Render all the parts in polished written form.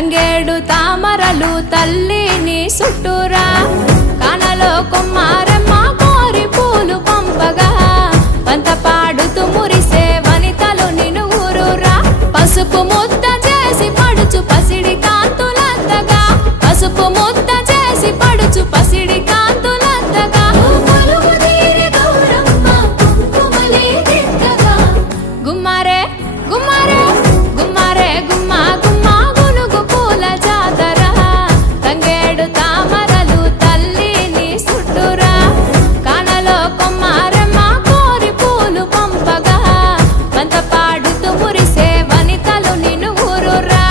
తంగేడు తామరలు తల్లిని చుట్టూరా కానలో కుమారమ్మ కోరి పూలు పంపగా పంత పాడుతూ మురిసే వనితలు నిన్ను ఊరురా పసుపు ముద్ద చేసి పడుచు పసిడి కాంతులంతగా పసుపు ముద్ద చేసి పడుచు పసిడి కాంతులంతగా గుమ్మారే గుమ్మారే గుమ్మారే గుమ్మా గుమ్మా గునుగు పూల జాతర తంగేడు తామరలు తల్లిని చుట్టూరా కానలో కుమారమ్మ కోరి పూలు పంపగా పంత పాడుతూ మురిసే వనితలు నిన్ను ఊరురా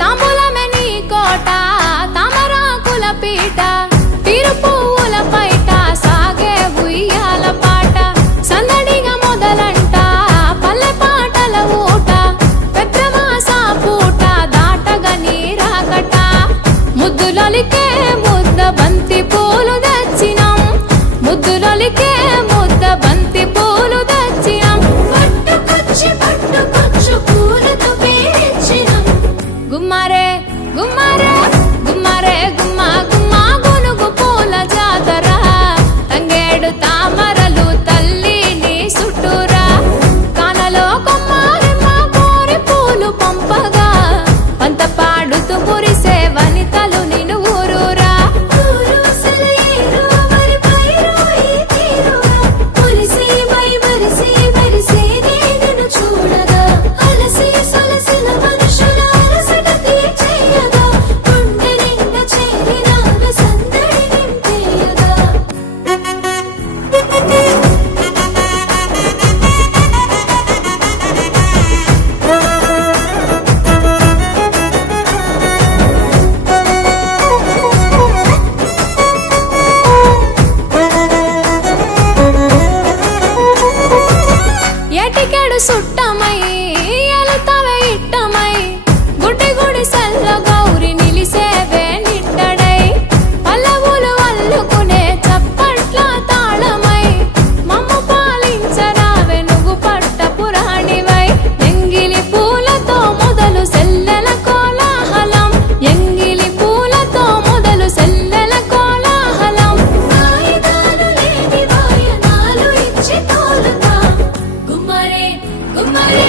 తాంబూలమే నీ కోట తామరాకుల పీట తీరు పువ్వుల పైట సాగే ఉయ్యాల పాట సందడిగా మొదలంట పల్లె పాటల ఊట పెద్రమాస పూట దాటగా నీరాకట ముద్దులొలికే ముద్ద బంతి పూలు తెచ్చినాం ముద్దులొలికే ముద్ద బంతి పూలు తెచ్చినాం పట్టుకొచ్చు పూలతో పేర్చినాం గుమ్మారే గుమ్మారే గుమ్మారే గుమ్మా గుమ్మా గునుగు పూల జాతర తంగేడు తామరలు తల్లిని చుట్టూరా కానలో కుమారమ్మ కోరి పూలు పంపగా పంత పాడుతూ మురిసే వనితలు నిన్ను ఊరురా ఏటికెడు సుట్టమై ఎలుతవే ఇట్టమై గుడ్డి గుడి సల్ల గౌరి నిలిసేవే నిట్టడై పల్లవులు అల్లుకునే చప్పట్ల తాళమై మమ్ము పాలించరావే నువ్వు పట్ట పురాణివై ఎంగిలి పూలతో మొదలు సెల్లెల కోలాహలం ఎంగిలి పూలతో మొదలు సెల్లెల కోలాహలం వాయిదాలు లేని వాయనాలు ఇచ్చి తోలుతా గుమ్మరే గుమ్మరే